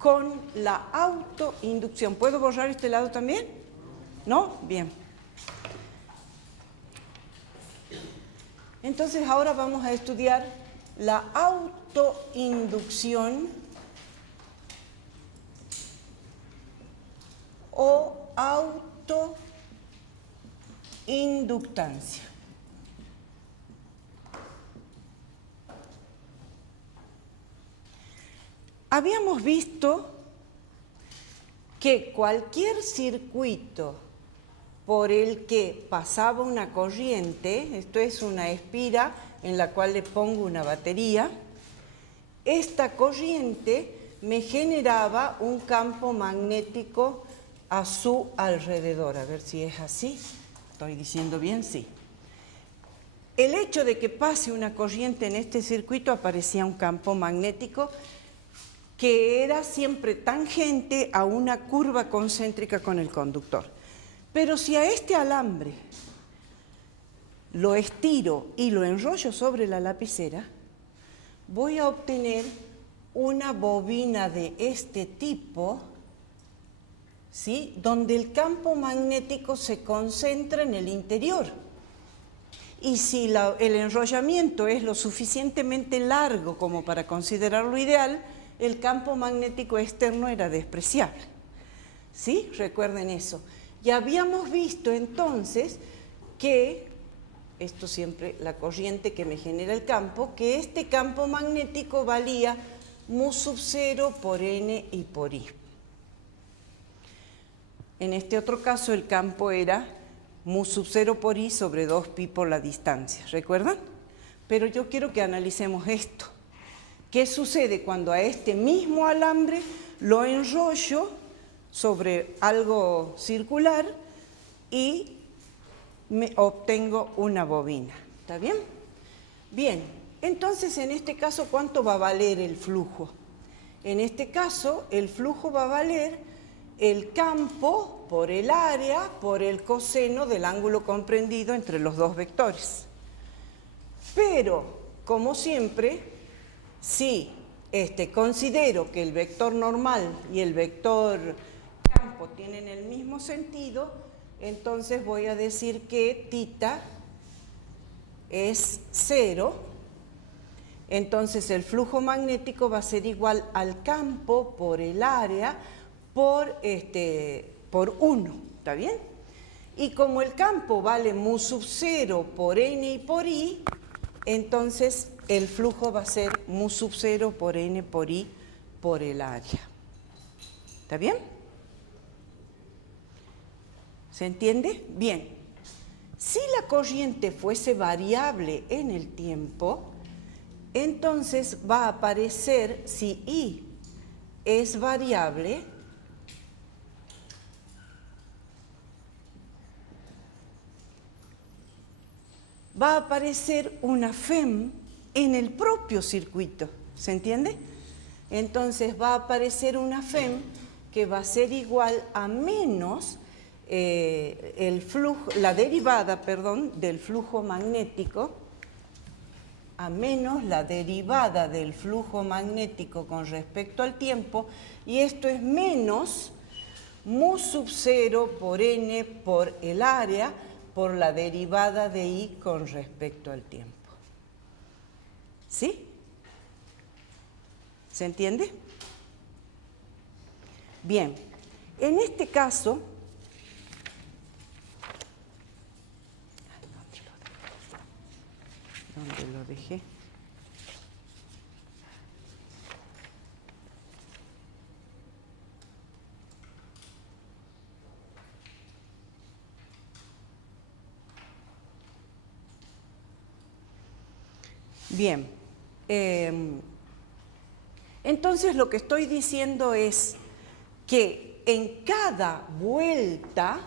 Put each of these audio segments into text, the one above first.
con la autoinducción. ¿Puedo borrar este lado también? ¿No? Bien. Entonces ahora vamos a estudiar la autoinducción o autoinductancia. Habíamos visto que cualquier circuito por el que pasaba una corriente, esto es una espira en la cual le pongo una batería, esta corriente me generaba un campo magnético a su alrededor. A ver si es así, ¿estoy diciendo bien? Sí. El hecho de que pase una corriente en este circuito aparecía un campo magnético que era siempre tangente a una curva concéntrica con el conductor. Pero si a este alambre lo estiro y lo enrollo sobre la lapicera, voy a obtener una bobina de este tipo, ¿sí?, donde el campo magnético se concentra en el interior. Y si el enrollamiento es lo suficientemente largo como para considerarlo ideal, el campo magnético externo era despreciable. ¿Sí? Recuerden eso. Ya habíamos visto entonces que, esto siempre la corriente que me genera el campo, que este campo magnético valía mu sub 0 por n y por i. En este otro caso el campo era mu sub 0 por i sobre 2pi por la distancia. ¿Recuerdan? Pero yo quiero que analicemos esto. ¿Qué sucede cuando a este mismo alambre lo enrollo sobre algo circular y me obtengo una bobina? ¿Está bien? Bien, entonces en este caso, ¿cuánto va a valer el flujo? En este caso, el flujo va a valer el campo por el área por el coseno del ángulo comprendido entre los dos vectores. Pero, como siempre, si considero que el vector normal y el vector campo tienen el mismo sentido, entonces voy a decir que θ es 0. Entonces el flujo magnético va a ser igual al campo por el área por 1. ¿Está bien? Y como el campo vale mu sub 0 por n y por i, entonces el flujo va a ser mu sub 0 por n por i por el área. ¿Está bien? ¿Se entiende? Bien. Si la corriente fuese variable en el tiempo, entonces va a aparecer, si i es variable, va a aparecer una FEM en el propio circuito. ¿Se entiende? Entonces va a aparecer una FEM que va a ser igual a menos la derivada del flujo magnético, a menos la derivada del flujo magnético con respecto al tiempo, y esto es menos mu sub 0 por n por el área por la derivada de i con respecto al tiempo. ¿Sí? ¿Se entiende? Bien, en este caso, ¿dónde lo dejé? Bien, entonces lo que estoy diciendo es que en cada vuelta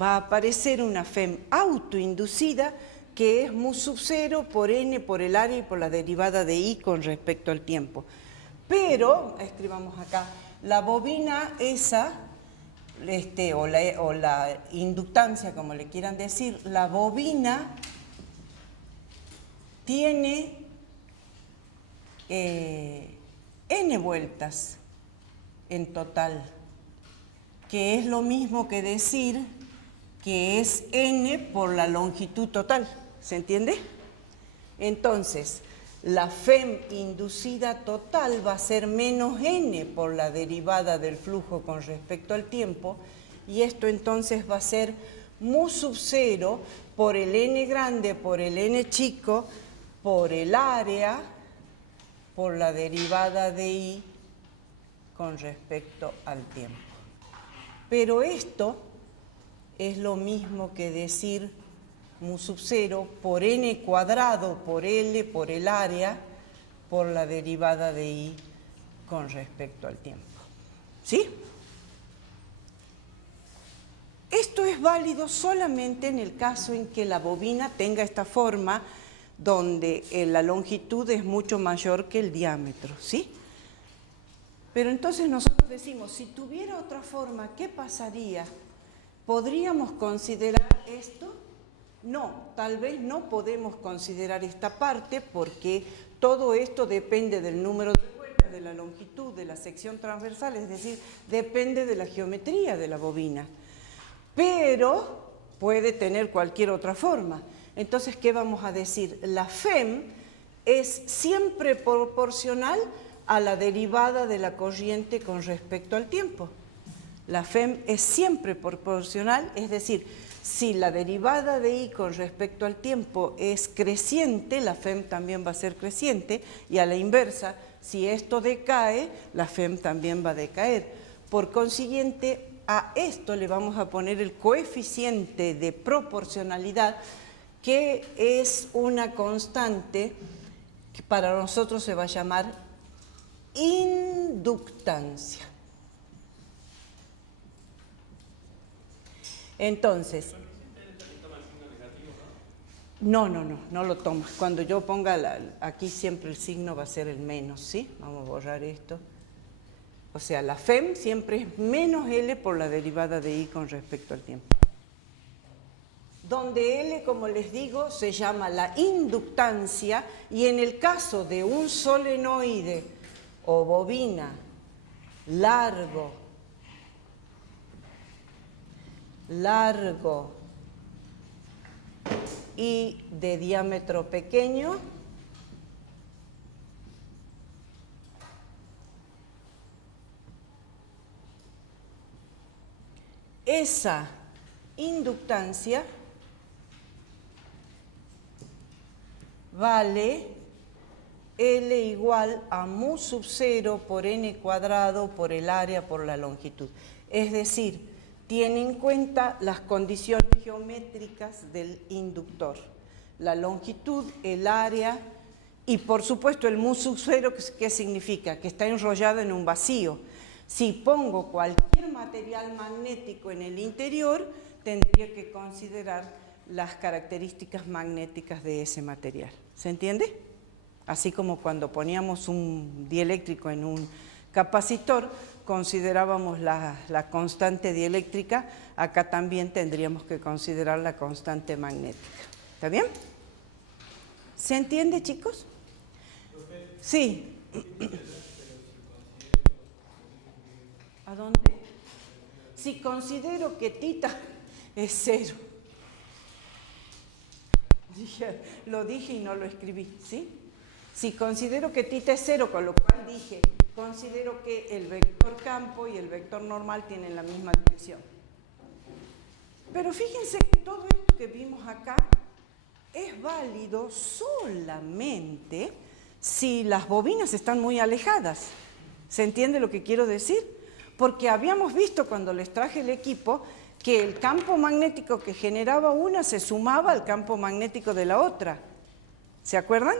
va a aparecer una FEM autoinducida que es mu sub 0 por n por el área y por la derivada de i con respecto al tiempo. Pero, escribamos acá, la bobina esa, o la inductancia, como le quieran decir, la bobina tiene n vueltas. en total, que es lo mismo que decir que es n por la longitud total. ¿Se entiende? Entonces, la FEM inducida total va a ser menos n por la derivada del flujo con respecto al tiempo, y esto entonces va a ser mu sub 0 por el n grande por el n chico por el área por la derivada de I con respecto al tiempo. Pero esto es lo mismo que decir mu sub 0 por n cuadrado por L por el área por la derivada de I con respecto al tiempo. ¿Sí? Esto es válido solamente en el caso en que la bobina tenga esta forma donde la longitud es mucho mayor que el diámetro, ¿sí? Pero entonces nosotros decimos, si tuviera otra forma, ¿qué pasaría? ¿Podríamos considerar esto? No, tal vez no podemos considerar esta parte porque todo esto depende del número de vueltas, de la longitud, de la sección transversal, es decir, depende de la geometría de la bobina. Pero puede tener cualquier otra forma. Entonces, ¿qué vamos a decir? La FEM es siempre proporcional a la derivada de la corriente con respecto al tiempo. La FEM es siempre proporcional, es decir, si la derivada de I con respecto al tiempo es creciente, la FEM también va a ser creciente, y a la inversa, si esto decae, la FEM también va a decaer. Por consiguiente, a esto le vamos a poner el coeficiente de proporcionalidad, que es una constante que para nosotros se va a llamar inductancia. Entonces, no lo tomas. Cuando yo ponga aquí siempre el signo va a ser el menos, ¿sí? Vamos a borrar esto. O sea, la FEM siempre es menos L por la derivada de I con respecto al tiempo. Donde L, como les digo, se llama la inductancia, y en el caso de un solenoide o bobina largo y de diámetro pequeño, esa inductancia vale L igual a mu sub 0 por n cuadrado por el área por la longitud. Es decir, tiene en cuenta las condiciones geométricas del inductor. La longitud, el área y por supuesto el mu sub 0, ¿qué significa? Que está enrollado en un vacío. Si pongo cualquier material magnético en el interior, tendría que considerar las características magnéticas de ese material. ¿Se entiende? Así como cuando poníamos un dieléctrico en un capacitor, considerábamos la constante dieléctrica, acá también tendríamos que considerar la constante magnética. ¿Está bien? ¿Se entiende, chicos? Sí. ¿A dónde? Si considero que tita es 0. Lo dije y no lo escribí, ¿sí? Si considero que tita es 0, con lo cual dije, considero que el vector campo y el vector normal tienen la misma dirección. Pero fíjense que todo esto que vimos acá es válido solamente si las bobinas están muy alejadas. ¿Se entiende lo que quiero decir? Porque habíamos visto cuando les traje el equipo que el campo magnético que generaba una se sumaba al campo magnético de la otra. ¿Se acuerdan?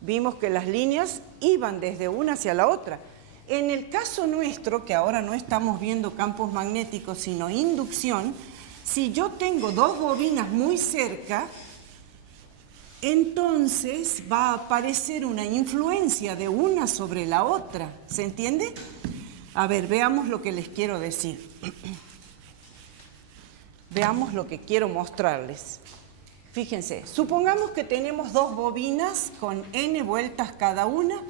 Vimos que las líneas iban desde una hacia la otra. En el caso nuestro, que ahora no estamos viendo campos magnéticos, sino inducción, si yo tengo dos bobinas muy cerca, entonces va a aparecer una influencia de una sobre la otra. ¿Se entiende? A ver, veamos lo que les quiero decir. Veamos lo que quiero mostrarles. Fíjense, supongamos que tenemos dos bobinas con n vueltas cada una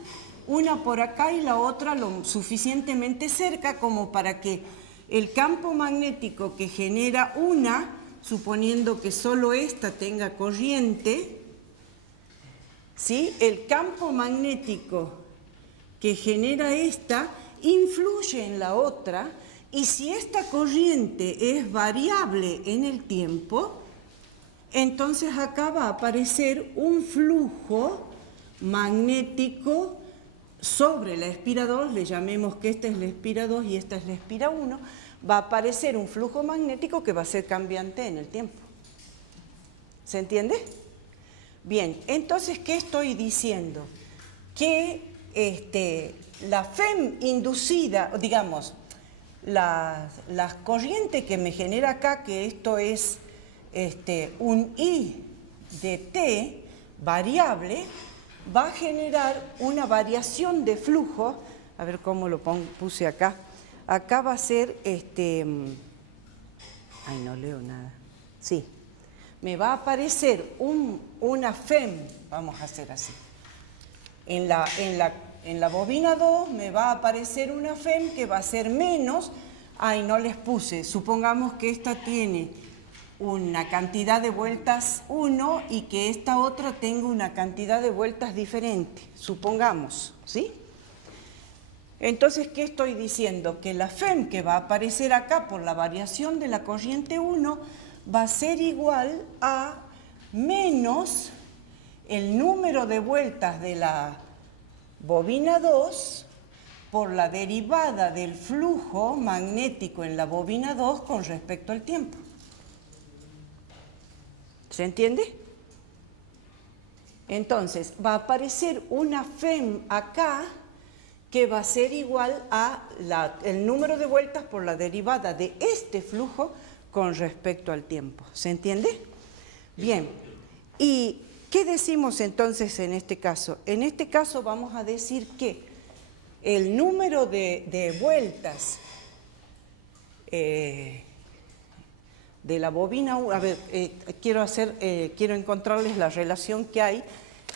una por acá y la otra lo suficientemente cerca como para que el campo magnético que genera una, suponiendo que solo esta tenga corriente, ¿sí? El campo magnético que genera esta influye en la otra, y si esta corriente es variable en el tiempo, entonces acá va a aparecer un flujo magnético sobre la espira 2, le llamemos que esta es la espira 2 y esta es la espira 1, va a aparecer un flujo magnético que va a ser cambiante en el tiempo. ¿Se entiende? Bien, entonces, ¿qué estoy diciendo? Que la FEM inducida, digamos, la corriente que me genera acá, que esto es un I de T variable, va a generar una variación de flujo. A ver cómo lo puse acá. Acá va a ser, ay, no leo nada. Sí, me va a aparecer una FEM, vamos a hacer así. En la bobina 2 me va a aparecer una FEM que va a ser menos, ay, no les puse, supongamos que esta tiene una cantidad de vueltas 1 y que esta otra tenga una cantidad de vueltas diferente, supongamos, ¿sí? Entonces, ¿qué estoy diciendo? Que la FEM que va a aparecer acá por la variación de la corriente 1 va a ser igual a menos el número de vueltas de la bobina 2 por la derivada del flujo magnético en la bobina 2 con respecto al tiempo. ¿Se entiende? Entonces, va a aparecer una FEM acá que va a ser igual a el número de vueltas por la derivada de este flujo con respecto al tiempo. ¿Se entiende? Bien. ¿Y qué decimos entonces en este caso? En este caso vamos a decir que el número de vueltas de la bobina, a ver, quiero encontrarles la relación que hay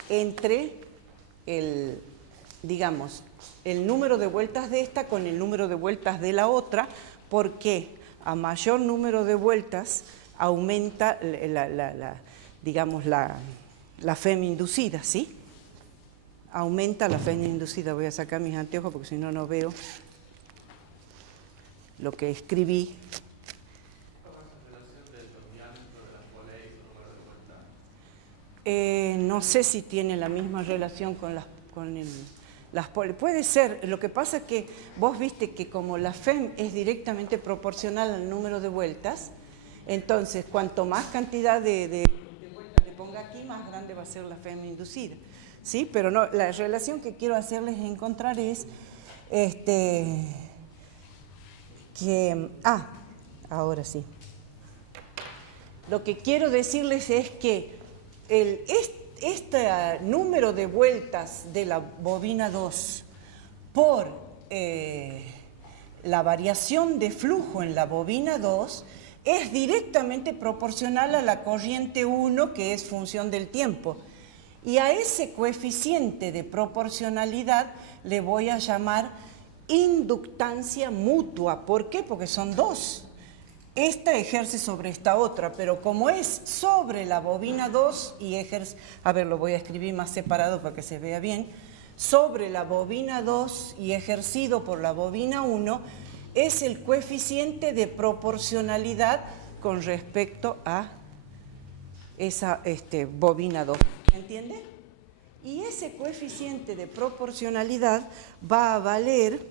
entre digamos, el número de vueltas de esta con el número de vueltas de la otra, porque a mayor número de vueltas aumenta digamos, la FEM inducida, ¿sí? Aumenta la FEM inducida. Voy a sacar mis anteojos porque si no, no veo lo que escribí. No sé si tiene la misma relación con las poleas. Puede ser. Lo que pasa es que vos viste que como la FEM es directamente proporcional al número de vueltas, entonces cuanto más cantidad de vueltas le ponga aquí, más grande va a ser la FEM inducida. ¿Sí? Pero no, la relación que quiero hacerles encontrar es ahora sí. Lo que quiero decirles es que este número de vueltas de la bobina 2 por la variación de flujo en la bobina 2 es directamente proporcional a la corriente 1, que es función del tiempo. Y a ese coeficiente de proporcionalidad le voy a llamar inductancia mutua. ¿Por qué? Porque son dos. Esta ejerce sobre esta otra, pero como es sobre la bobina 2 y ejerce, a ver, lo voy a escribir más separado para que se vea bien, sobre la bobina 2 y ejercido por la bobina 1, es el coeficiente de proporcionalidad con respecto a esa bobina 2. ¿Entiende? Y ese coeficiente de proporcionalidad va a valer,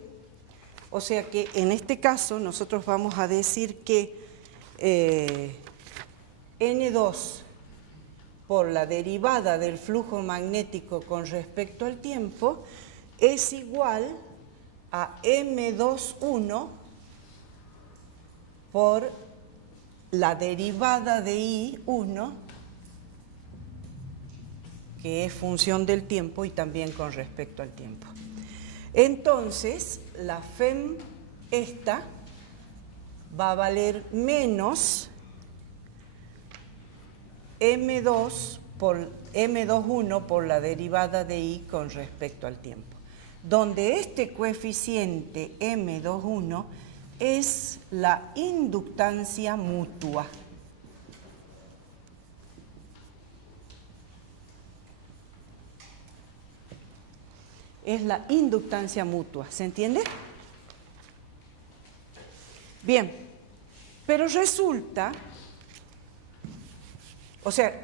o sea que en este caso nosotros vamos a decir que N2 por la derivada del flujo magnético con respecto al tiempo es igual a M21 por la derivada de I1, que es función del tiempo y también con respecto al tiempo. Entonces, la FEM esta va a valer menos M21 por la derivada de I con respecto al tiempo. donde este coeficiente M21 es la inductancia mutua. Es la inductancia mutua, ¿se entiende? Bien, pero resulta, o sea,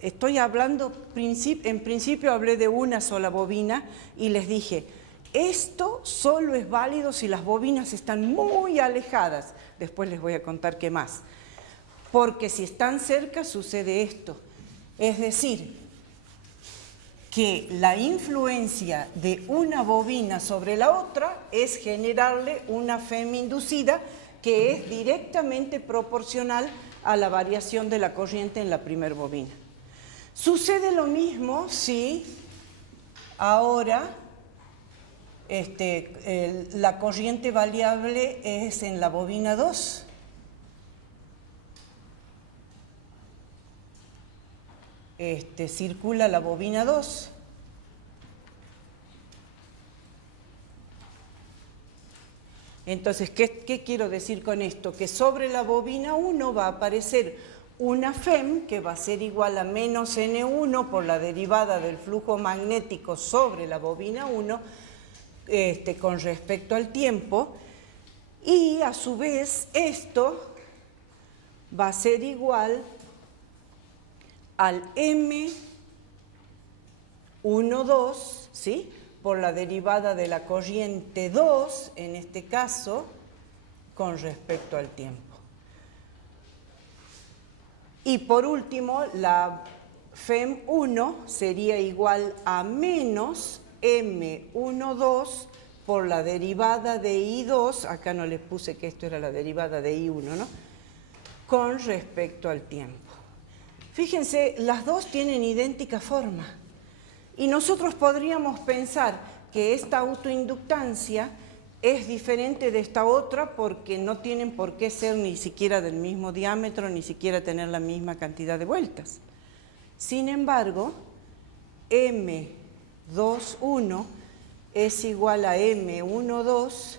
estoy hablando, en principio hablé de una sola bobina y les dije, esto solo es válido si las bobinas están muy alejadas. Después les voy a contar qué más. Porque si están cerca sucede esto. Es decir, que la influencia de una bobina sobre la otra es generarle una FEM inducida que es directamente proporcional a la variación de la corriente en la primera bobina. Sucede lo mismo si ahora la corriente variable es en la bobina 2. Circula la bobina 2. Entonces, ¿qué quiero decir con esto? Que sobre la bobina 1 va a aparecer una FEM que va a ser igual a menos N1 por la derivada del flujo magnético sobre la bobina 1 con respecto al tiempo, y a su vez esto va a ser igual al M12, ¿sí?, por la derivada de la corriente 2, en este caso, con respecto al tiempo. Y por último, la FEM1 sería igual a menos M12 por la derivada de I2, acá no les puse que esto era la derivada de I1, ¿no?, con respecto al tiempo. Fíjense, las dos tienen idéntica forma. Y nosotros podríamos pensar que esta autoinductancia es diferente de esta otra porque no tienen por qué ser ni siquiera del mismo diámetro, ni siquiera tener la misma cantidad de vueltas. Sin embargo, M21 es igual a M12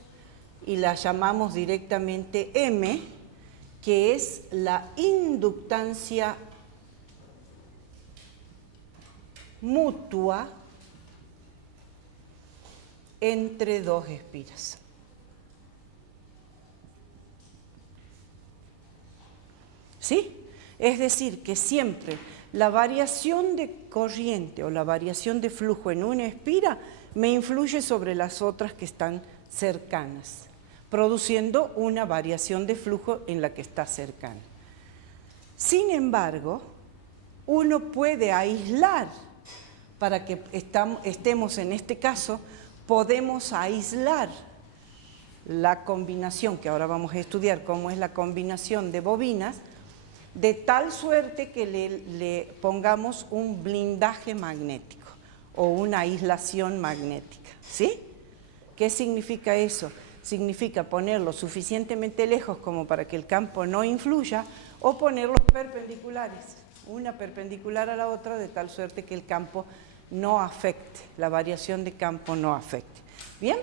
y la llamamos directamente M, que es la inductancia mutua entre dos espiras. ¿Sí? Es decir, que siempre la variación de corriente o la variación de flujo en una espira me influye sobre las otras que están cercanas, produciendo una variación de flujo en la que está cercana. Sin embargo, uno puede aislar, para que estemos en este caso, podemos aislar la combinación, que ahora vamos a estudiar cómo es la combinación de bobinas, de tal suerte que le pongamos un blindaje magnético o una aislación magnética, ¿sí? ¿Qué significa eso? Significa ponerlo suficientemente lejos como para que el campo no influya, o ponerlos perpendiculares, una perpendicular a la otra, de tal suerte que el campo no afecte, la variación de campo no afecte. ¿Bien?